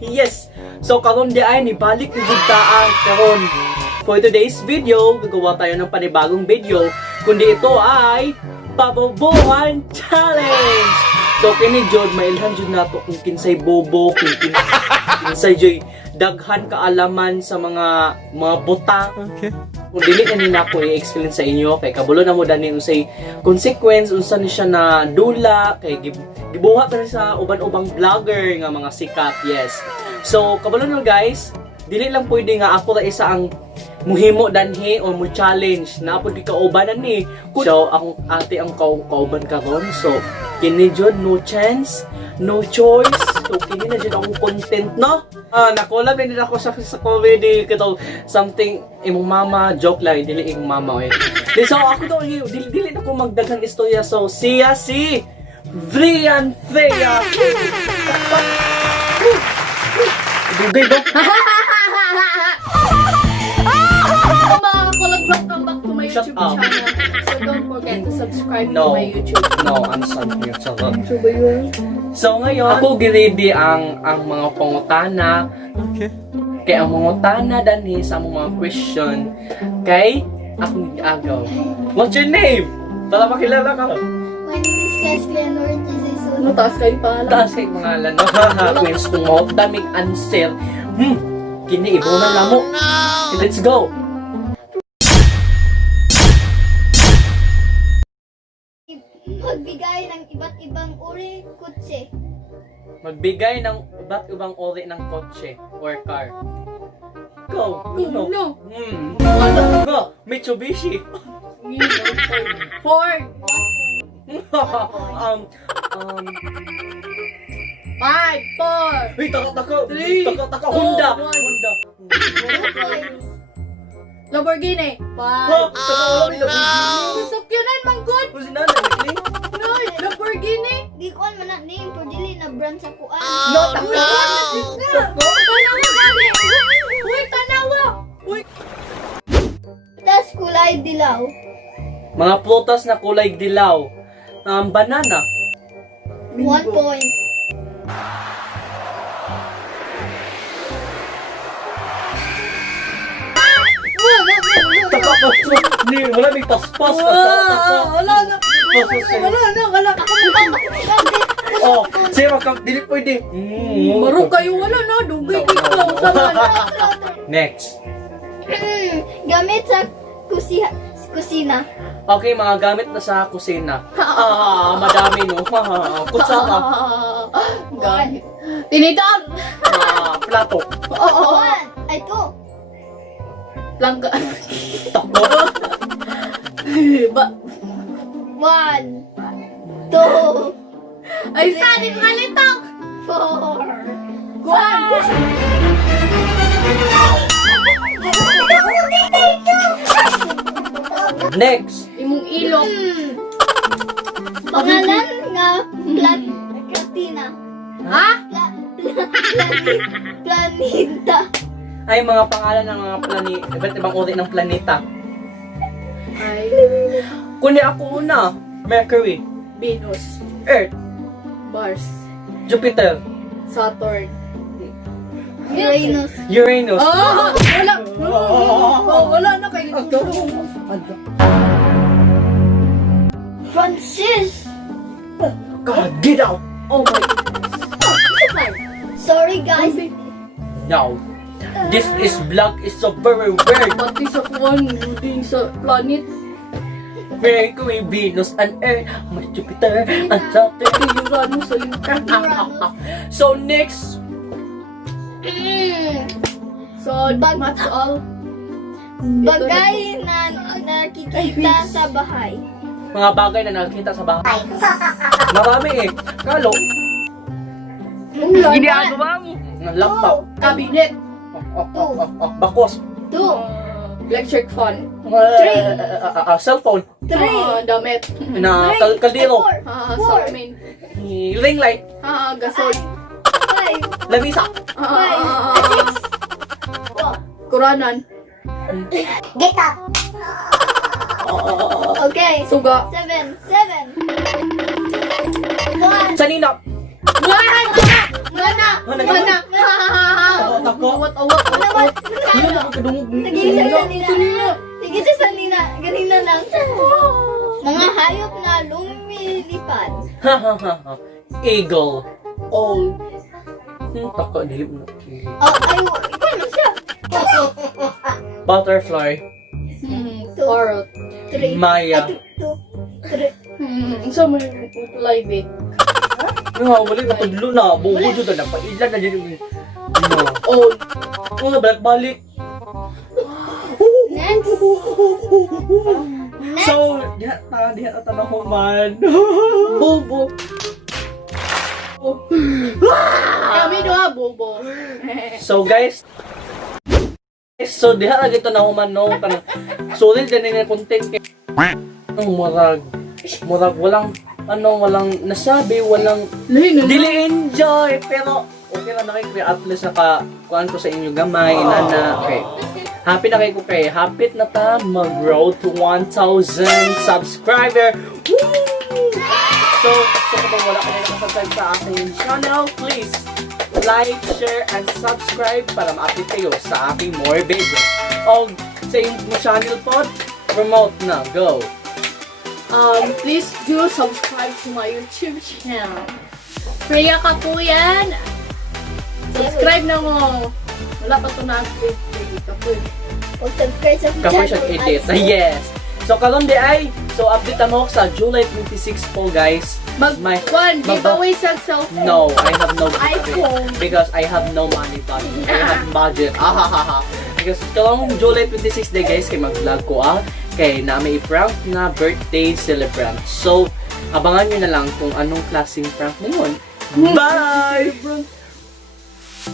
Yes! So karon di ay nibalik ni Jugtaan karon. For today's video, gagawa tayo ng panibagong video. Kundi ito ay PABOBOHAN Challenge! So kini Jod, mailhan Jod nato kung kinsay bobo, kung kinsay Joy daghan kaalaman sa mga butang. Okay. Kung dili na nina ko i-explain sa inyo, kay kabulo na mo dani unsay consequence, unsa ni siya na dula, kay gibuhat pa sa uban-ubang vlogger nga mga sikat, yes. So, kabulo na guys, dili lang pwede nga ako ra isa ang muhimo danhi o mo challenge na pud kaubanan ni. So, akong ate ang kauban karon. So, kini jud no chance, no choice. So, kini na jud akong content, no? Nakolab din ako sa comedy kito something imong mama joke lang dili imong mama eh. So ako daw dili na ko magdaghang istorya. So siya si Freya. Dugay ba? Welcome back to my YouTube channel. So don't forget to subscribe to my YouTube. No, I'm sorry. So ngayon, ako giredi ang mga pangutana. Okay. Kay ang pangutana danhi sa mga question. Kay akong agaw. What's your name? Para makilala ka. My name is Leonard. Taas kayo pangalan. Taas kayo pangalan. Queens tungo, daming answer. Kini ibo na lamo. Let's go. Magbigay ng iba't ibang uri kutse. Magbigay ng iba't ibang uri ng kotse or car. Go. No. Go. Mitsubishi. Ford. 5, 4. Wait, tako. 3, Honda. 2, 1. Honda. Lamborghini. 5. Sukyanan manggod. Kung sinanay, No, Lamborghini. Di ko man na name pero dili na brand sa kuan. no, tako. Tanawa gani. Uy, tanawa. Uy. Tas kulay dilaw. Mga prutas na kulay dilaw. Banana. 1 point. Taka. Wala may paspas. Wala na. Oh, siya dili pwede. Maro kayo wala na. Dugay kayo. Next. Gamit sa kusina. Okay, mga gamit na sa kusina. Madami no. Kutsara. Gamit. Tinitan. Plato. Oo. 1. Ay, 2. Langga. Tako. Ba? 1. 2. Ay, saan ko kalitok? 4. 1. Next. Imong ilong. Pangalan nga platina. Ha? Planeta. Ay, mga pangalan ng mga iba't ibang uri ng planeta. Ay. Kundi ako una. Mercury. Venus. Earth. Mars. Jupiter. Saturn. Uranus. Wala. Wala na kayo. Francis. God, get out. Oh my God. Sorry guys. Now, this is vlog is so very weird. Pati sa kuwan, luding sa planet. Mercury, Venus, and Earth, my Jupiter, and Saturn. Uranus sa lingkod. So next, So, that's all. Bagay na nakikita sa bahay. mga bagay na nakikita sa bahay. Marami eh. Kalo, Ginagawa mo. laptop, Cabinet. bakos, 2. Electric fan. cellphone, 3. Damit. na kaldero, Sa amin. ring light, Gasol. 5. lamisa, 6. Kuranan. Okay. Suga. 7. 1. sanina, Mana. Tako. Awat. Naman. Ano ako kadungog? Tigisa sanina. Tigisa sanina. Ganina lang. Mga hayop na lumilipad. Eagle. Old. Tako, dili mo na. Oh, ay, ikaw naman siya. Butterfly. Parrot. 3. Maya. 2, 3. Isa mo live it. Wala na tudlo na. Bugo dyan na. Pailan na dyan. Old. Balik. Next. So, diha ta na human. Bobo. Kami doa bobo. So guys, diha lagi to na human no kanang solid din nga content kay murag walang nasabi, walang dili enjoy pero okay ra na kay at least kuan ko sa inyo gamay inana. Okay. Happy na kayo kay hapit na ta mag-grow to 1,000 subscriber. Woo! So kung wala kayo nakasubscribe sa aking channel, please like, share, and subscribe para ma-update kayo sa aking more videos. O sa inyong channel po, promote na. Go! Please do subscribe to my YouTube channel. Freya ka po yan. Subscribe na mo. Wala pa ito na-update. Subscribe sa Kapoy siya edit. Yes! So karon di ay, so update mo sa July 26 po guys. Giveaway sa cellphone. No, I have no iPhone. because I have no money budget. I have budget. Because karong July 26 day guys kay mag-vlog ko kay na may prank na birthday celebrant. So abangan niyo na lang kung anong klaseng prank na yun. Bye!